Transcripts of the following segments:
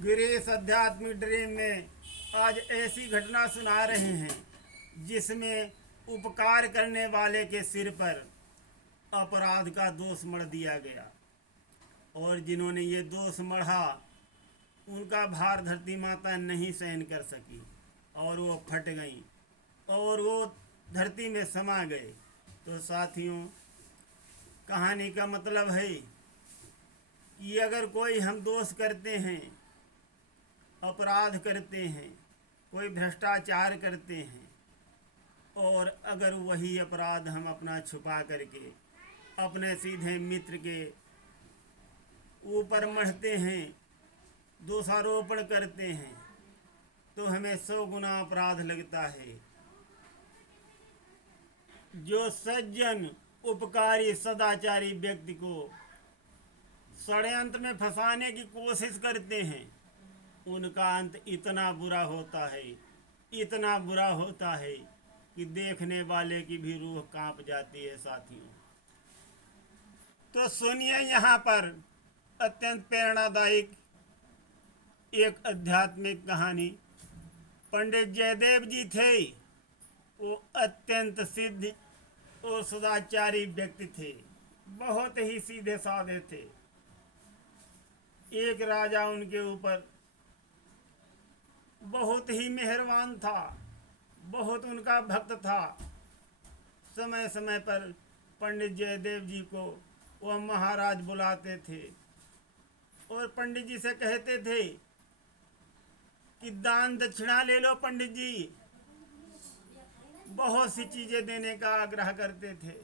गिरीश आध्यात्मिक ड्रीम में आज ऐसी घटना सुना रहे हैं जिसमें उपकार करने वाले के सिर पर अपराध का दोष मढ़ दिया गया और जिन्होंने ये दोष मढ़ा उनका भार धरती माता नहीं सहन कर सकी और वो फट गई और वो धरती में समा गए। तो साथियों, कहानी का मतलब है कि अगर कोई हम दोष करते हैं, अपराध करते हैं, कोई भ्रष्टाचार करते हैं और अगर वही अपराध हम अपना छुपा करके अपने सीधे मित्र के ऊपर मढ़ते हैं, दोषारोपण करते हैं, तो हमें 100 गुना अपराध लगता है। जो सज्जन, उपकारी, सदाचारी व्यक्ति को षड्यंत्र में फंसाने की कोशिश करते हैं उनका अंत इतना बुरा होता है, इतना बुरा होता है कि देखने वाले की भी रूह कांप जाती है। साथियों, तो सुनिए यहाँ पर अत्यंत प्रेरणादायक एक आध्यात्मिक कहानी। पंडित जयदेव जी थे, वो अत्यंत सिद्ध और सदाचारी व्यक्ति थे, बहुत ही सीधे साधे थे। एक राजा उनके ऊपर बहुत ही मेहरबान था, बहुत उनका भक्त था। समय समय पर पंडित जयदेव जी को वह महाराज बुलाते थे और पंडित जी से कहते थे कि दान दक्षिणा ले लो। पंडित जी बहुत सी चीजें देने का आग्रह करते थे,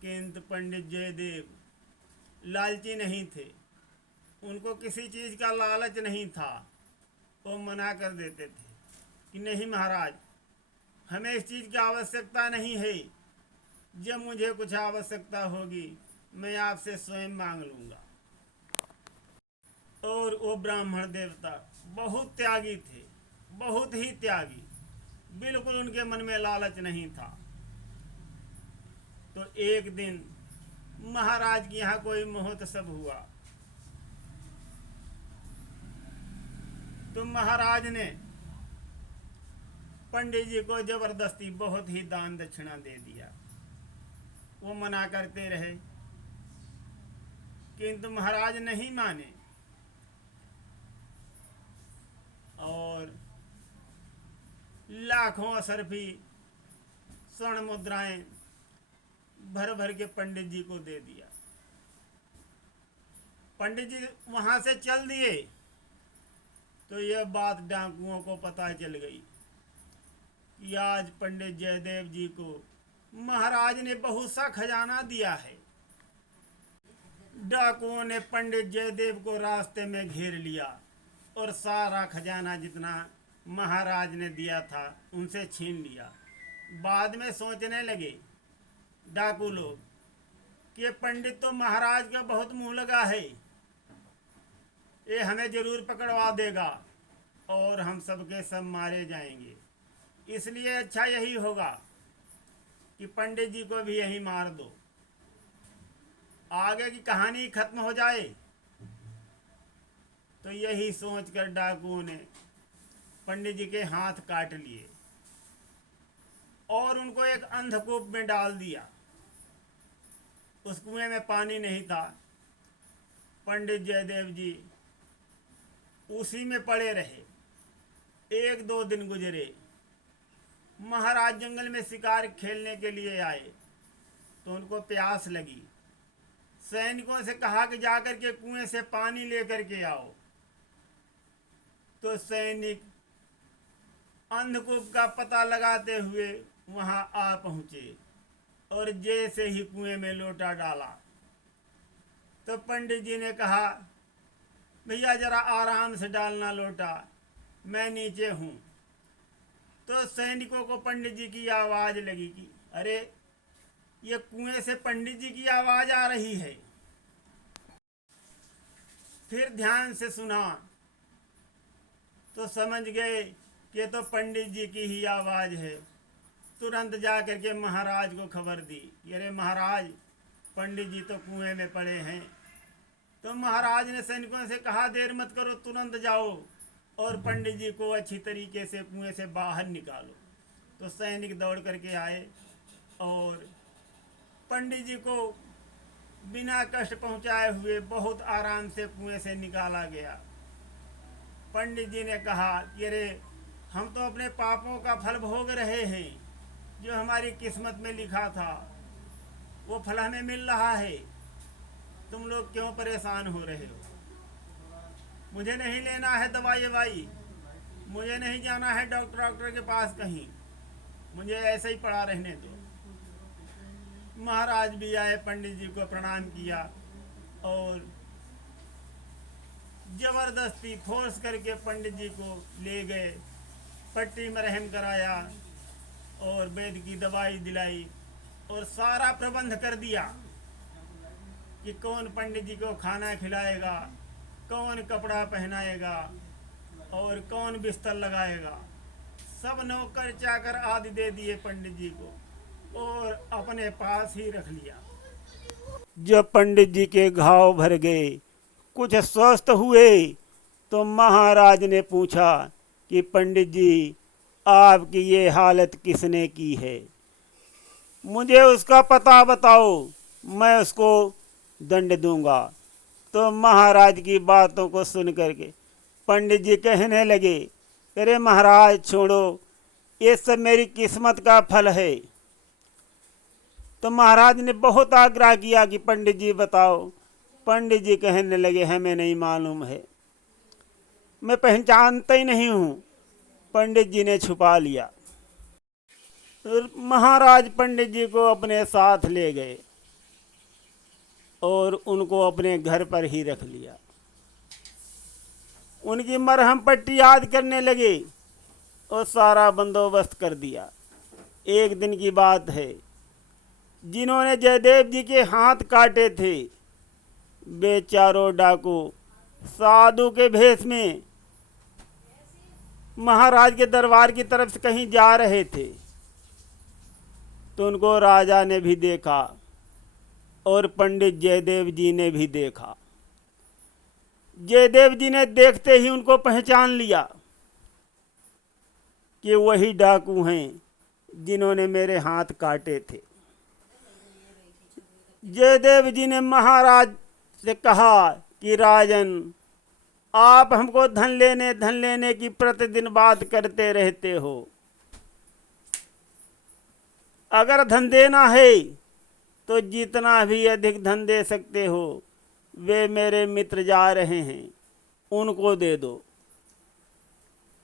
किंतु पंडित जयदेव लालची नहीं थे, उनको किसी चीज का लालच नहीं था। वो मना कर देते थे कि नहीं महाराज, हमें इस चीज की आवश्यकता नहीं है, जब मुझे कुछ आवश्यकता होगी मैं आपसे स्वयं मांग लूंगा। और वो ब्राह्मण देवता बहुत त्यागी थे, बहुत ही त्यागी, बिल्कुल उनके मन में लालच नहीं था। तो एक दिन महाराज के यहाँ कोई महोत्सव हुआ, तो महाराज ने पंडित जी को जबरदस्ती बहुत ही दान दक्षिणा दे दिया। वो मना करते रहे किंतु महाराज नहीं माने और लाखों असरफी स्वर्ण मुद्राएं भर भर के पंडित जी को दे दिया। पंडित जी वहां से चल दिए तो यह बात डाकुओं को पता चल गई कि आज पंडित जयदेव जी को महाराज ने बहुत सा खजाना दिया है। डाकुओं ने पंडित जयदेव को रास्ते में घेर लिया और सारा खजाना जितना महाराज ने दिया था उनसे छीन लिया। बाद में सोचने लगे डाकू लोग कि पंडित तो महाराज का बहुत मुंह लगा है, ये हमें जरूर पकड़वा देगा और हम सबके सब मारे जाएंगे, इसलिए अच्छा यही होगा कि पंडित जी को भी यहीं मार दो, आगे की कहानी खत्म हो जाए। तो यही सोचकर डाकुओं ने पंडित जी के हाथ काट लिए और उनको एक अंधकूप में डाल दिया। उस कुएं में पानी नहीं था। पंडित जयदेव जी उसी में पड़े रहे। 1-2 दिन गुजरे। महाराज जंगल में शिकार खेलने के लिए आए तो उनको प्यास लगी। सैनिकों से कहा कि जाकर के कुएं से पानी लेकर के आओ। तो सैनिक अंधकूप का पता लगाते हुए वहां आ पहुंचे और जैसे ही कुएं में लोटा डाला तो पंडित जी ने कहा, भैया जरा आराम से डालना लोटा, मैं नीचे हूं। तो सैनिकों को पंडित जी की आवाज लगी कि अरे, ये कुएं से पंडित जी की आवाज आ रही है। फिर ध्यान से सुना तो समझ गए कि ये तो पंडित जी की ही आवाज है। तुरंत जाकर के महाराज को खबर दी कि अरे महाराज, पंडित जी तो कुएं में पड़े हैं। तो महाराज ने सैनिकों से कहा, देर मत करो, तुरंत जाओ और पंडित जी को अच्छी तरीके से कुएं से बाहर निकालो। तो सैनिक दौड़ करके आए और पंडित जी को बिना कष्ट पहुंचाए हुए बहुत आराम से कुएं से निकाला गया। पंडित जी ने कहा कि अरे, हम तो अपने पापों का फल भोग रहे हैं, जो हमारी किस्मत में लिखा था वो फल हमें मिल रहा है, तुम लोग क्यों परेशान हो रहे हो? मुझे नहीं लेना है दवाई ववाई, मुझे नहीं जाना है डॉक्टर के पास कहीं, मुझे ऐसे ही पड़ा रहने दो। महाराज भी आए, पंडित जी को प्रणाम किया और जबरदस्ती फोर्स करके पंडित जी को ले गए, पट्टी में रहम कराया और वैद्य की दवाई दिलाई और सारा प्रबंध कर दिया कि कौन पंडित जी को खाना खिलाएगा, कौन कपड़ा पहनाएगा और कौन बिस्तर लगाएगा। सब नौकर चाकर आदि दे दिए पंडित जी को और अपने पास ही रख लिया। जब पंडित जी के घाव भर गए, कुछ स्वस्थ हुए, तो महाराज ने पूछा कि पंडित जी, आपकी ये हालत किसने की है? मुझे उसका पता बताओ, मैं उसको दंड दूंगा। तो महाराज की बातों को सुन करके पंडित जी कहने लगे, अरे महाराज छोड़ो, ये सब मेरी किस्मत का फल है। तो महाराज ने बहुत आग्रह किया कि पंडित जी बताओ। पंडित जी कहने लगे, हमें नहीं मालूम है, मैं पहचानता ही नहीं हूँ। पंडित जी ने छुपा लिया। महाराज पंडित जी को अपने साथ ले गए और उनको अपने घर पर ही रख लिया। उनकी मरहम पट्टी याद करने लगे और सारा बंदोबस्त कर दिया। एक दिन की बात है, जिन्होंने जयदेव जी के हाथ काटे थे, वे चारों डाकू साधु के भेष में महाराज के दरबार की तरफ से कहीं जा रहे थे। तो उनको राजा ने भी देखा और पंडित जयदेव जी ने भी देखा। जयदेव जी ने देखते ही उनको पहचान लिया कि वही डाकू हैं जिन्होंने मेरे हाथ काटे थे। जयदेव जी ने महाराज से कहा कि राजन, आप हमको धन लेने की प्रतिदिन बात करते रहते हो। अगर धन देना है तो जितना भी अधिक धन दे सकते हो, वे मेरे मित्र जा रहे हैं, उनको दे दो।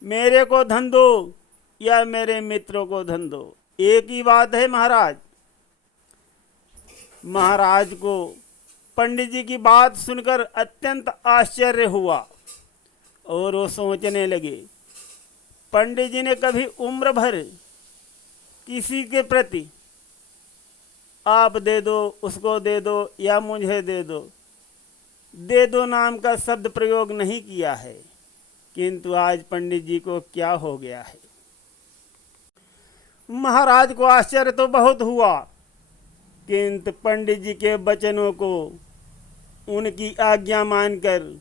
मेरे को धन दो या मेरे मित्रों को धन दो, एक ही बात है महाराज। महाराज को पंडित जी की बात सुनकर अत्यंत आश्चर्य हुआ और वो सोचने लगे, पंडित जी ने कभी उम्र भर किसी के प्रति आप दे दो, उसको दे दो या मुझे दे दो नाम का शब्द प्रयोग नहीं किया है, किंतु आज पंडित जी को क्या हो गया है। महाराज को आश्चर्य तो बहुत हुआ, किंतु पंडित जी के वचनों को उनकी आज्ञा मानकर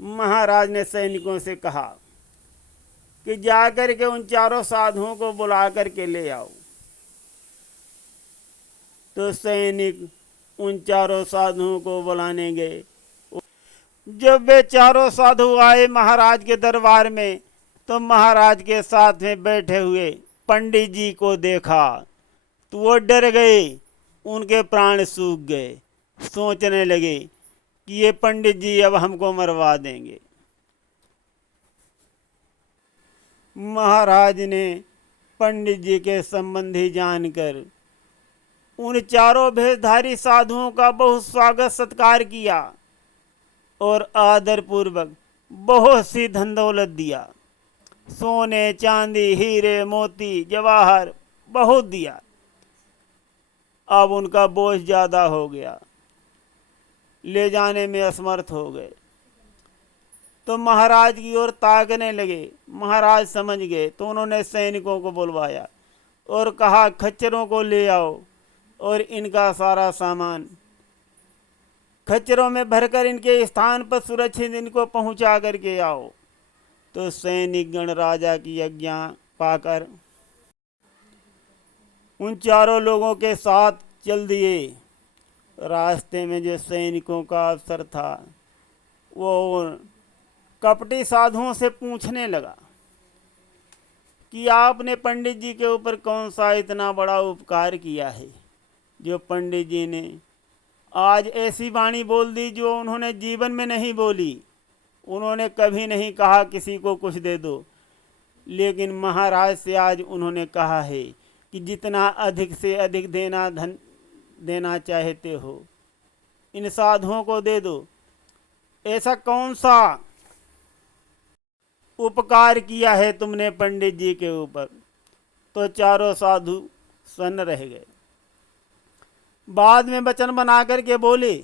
महाराज ने सैनिकों से कहा कि जाकर के उन चारों साधुओं को बुला करके ले आओ। तो सैनिक उन चारों साधुओं को बुलाने गए। जब वे चारों साधु आए महाराज के दरबार में, तो महाराज के साथ में बैठे हुए पंडित जी को देखा तो वो डर गए, उनके प्राण सूख गए। सोचने लगे कि ये पंडित जी अब हमको मरवा देंगे। महाराज ने पंडित जी के संबंधी जानकर उन चारों भेषधारी साधुओं का बहुत स्वागत सत्कार किया और आदर पूर्वक बहुत सी धन दौलत दिया। सोने चांदी हीरे मोती जवाहर बहुत दिया। अब उनका बोझ ज़्यादा हो गया, ले जाने में असमर्थ हो गए। तो महाराज की ओर ताकने लगे। महाराज समझ गए तो उन्होंने सैनिकों को बुलवाया और कहा, खच्चरों को ले आओ और इनका सारा सामान खच्चरों में भरकर इनके स्थान पर सुरक्षित इनको पहुंचा करके आओ। तो सैनिक गण राजा की आज्ञा पाकर उन चारों लोगों के साथ चल दिए। रास्ते में जो सैनिकों का अफसर था वो कपटी साधुओं से पूछने लगा कि आपने पंडित जी के ऊपर कौन सा इतना बड़ा उपकार किया है जो पंडित जी ने आज ऐसी वाणी बोल दी जो उन्होंने जीवन में नहीं बोली। उन्होंने कभी नहीं कहा किसी को कुछ दे दो, लेकिन महाराज से आज उन्होंने कहा है कि जितना अधिक से अधिक धन देना चाहते हो इन साधुओं को दे दो। ऐसा कौन सा उपकार किया है तुमने पंडित जी के ऊपर? तो चारों साधु सन्न रह गए। बाद में वचन बना करके बोले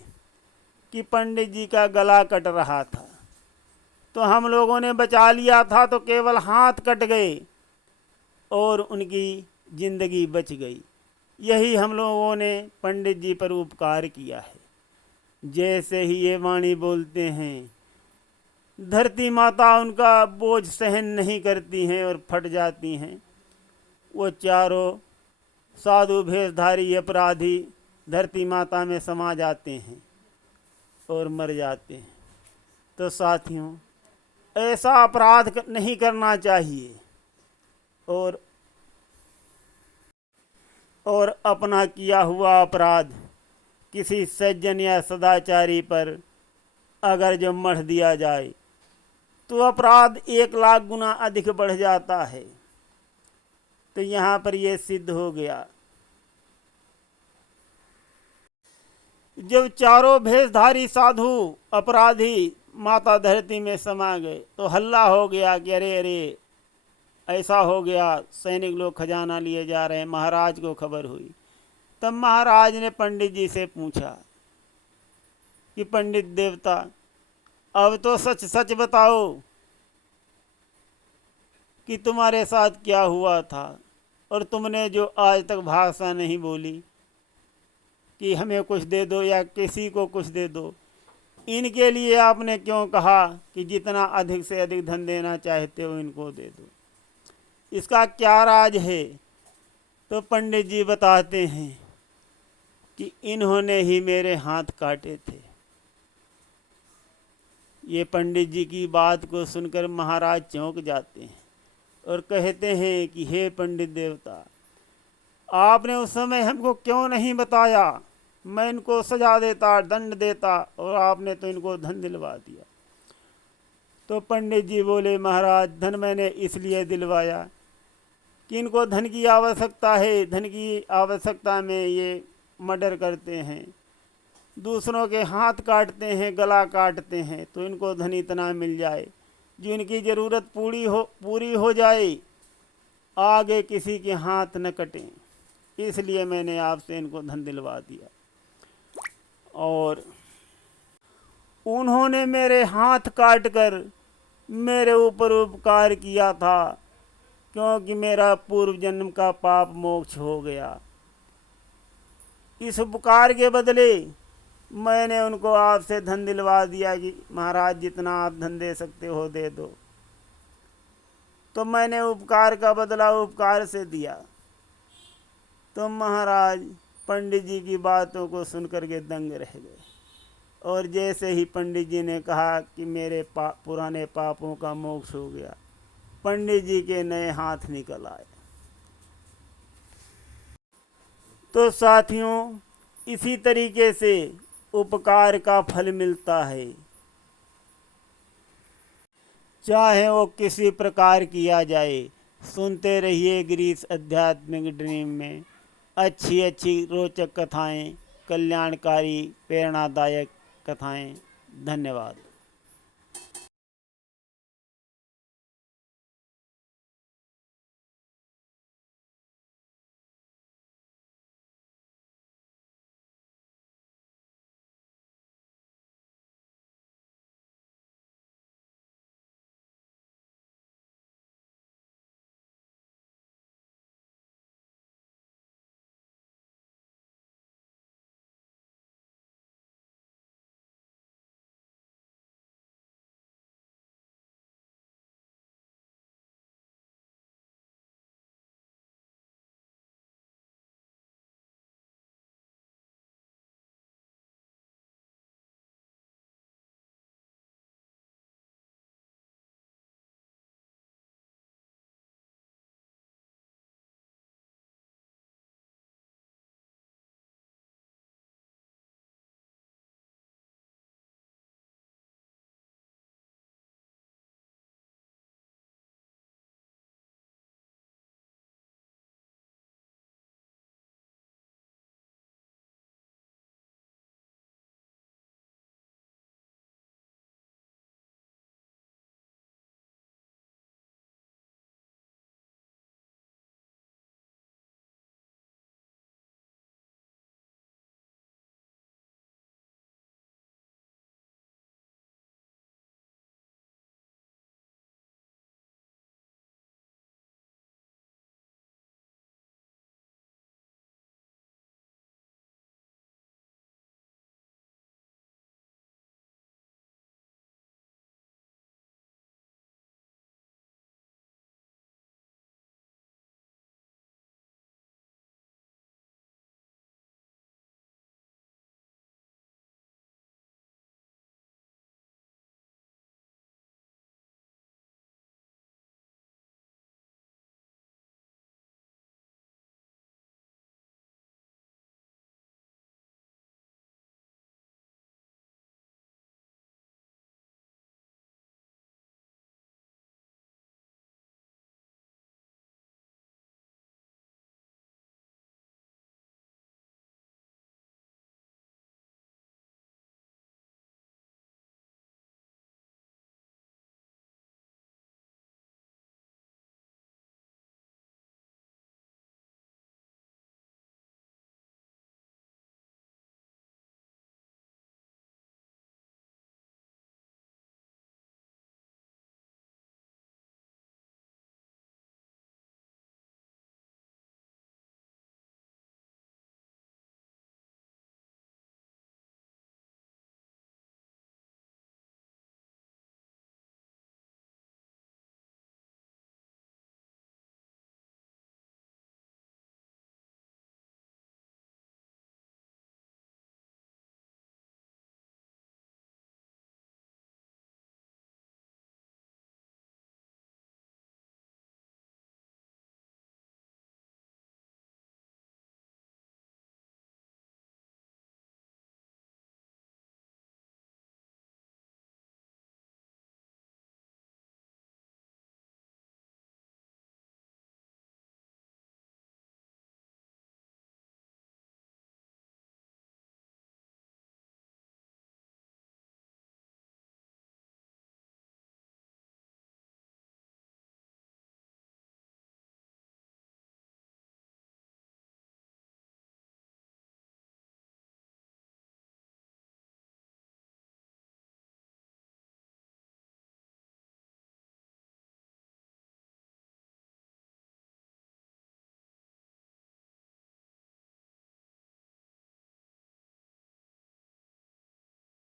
कि पंडित जी का गला कट रहा था तो हम लोगों ने बचा लिया था, तो केवल हाथ कट गए और उनकी जिंदगी बच गई। यही हम लोगों ने पंडित जी पर उपकार किया है। जैसे ही ये वाणी बोलते हैं धरती माता उनका बोझ सहन नहीं करती हैं और फट जाती हैं। वो चारों साधु भेषधारी अपराधी धरती माता में समा जाते हैं और मर जाते हैं। तो साथियों, ऐसा अपराध नहीं करना चाहिए और अपना किया हुआ अपराध किसी सज्जन या सदाचारी पर अगर जो मढ़ दिया जाए तो अपराध 1,00,000 गुना अधिक बढ़ जाता है। तो यहाँ पर यह सिद्ध हो गया। जब चारों भेषधारी साधु अपराधी माता धरती में समा गए तो हल्ला हो गया कि अरे अरे ऐसा हो गया, सैनिक लोग खजाना लिए जा रहे हैं। महाराज को खबर हुई। तब महाराज ने पंडित जी से पूछा कि पंडित देवता, अब तो सच सच बताओ कि तुम्हारे साथ क्या हुआ था और तुमने जो आज तक भाषा नहीं बोली कि हमें कुछ दे दो या किसी को कुछ दे दो, इनके लिए आपने क्यों कहा कि जितना अधिक से अधिक धन देना चाहते हो इनको दे दो? इसका क्या राज है? तो पंडित जी बताते हैं कि इन्होंने ही मेरे हाथ काटे थे। ये पंडित जी की बात को सुनकर महाराज चौंक जाते हैं और कहते हैं कि हे पंडित देवता, आपने उस समय हमको क्यों नहीं बताया? मैं इनको सजा देता, दंड देता, और आपने तो इनको धन दिलवा दिया। तो पंडित जी बोले, महाराज धन मैंने इसलिए दिलवाया कि इनको धन की आवश्यकता है। धन की आवश्यकता में ये मर्डर करते हैं, दूसरों के हाथ काटते हैं, गला काटते हैं, तो इनको धन इतना मिल जाए जो इनकी ज़रूरत पूरी हो जाए, आगे किसी के हाथ न कटें। इसलिए मैंने आपसे इनको धन दिलवा दिया। और उन्होंने मेरे हाथ काट कर मेरे ऊपर उपकार किया था, क्योंकि मेरा पूर्व जन्म का पाप मोक्ष हो गया। इस उपकार के बदले मैंने उनको आपसे धन दिलवा दिया कि महाराज जितना आप धन दे सकते हो दे दो। तो मैंने उपकार का बदला उपकार से दिया। तो महाराज पंडित जी की बातों को सुनकर के दंग रह गए। और जैसे ही पंडित जी ने कहा कि मेरे पुराने पापों का मोक्ष हो गया, पंडित जी के नए हाथ निकल आए। तो साथियों, इसी तरीके से उपकार का फल मिलता है, चाहे वो किसी प्रकार किया जाए। सुनते रहिए गिरीश आध्यात्मिक ड्रीम में अच्छी अच्छी रोचक कथाएं, कल्याणकारी प्रेरणादायक कथाएं। धन्यवाद।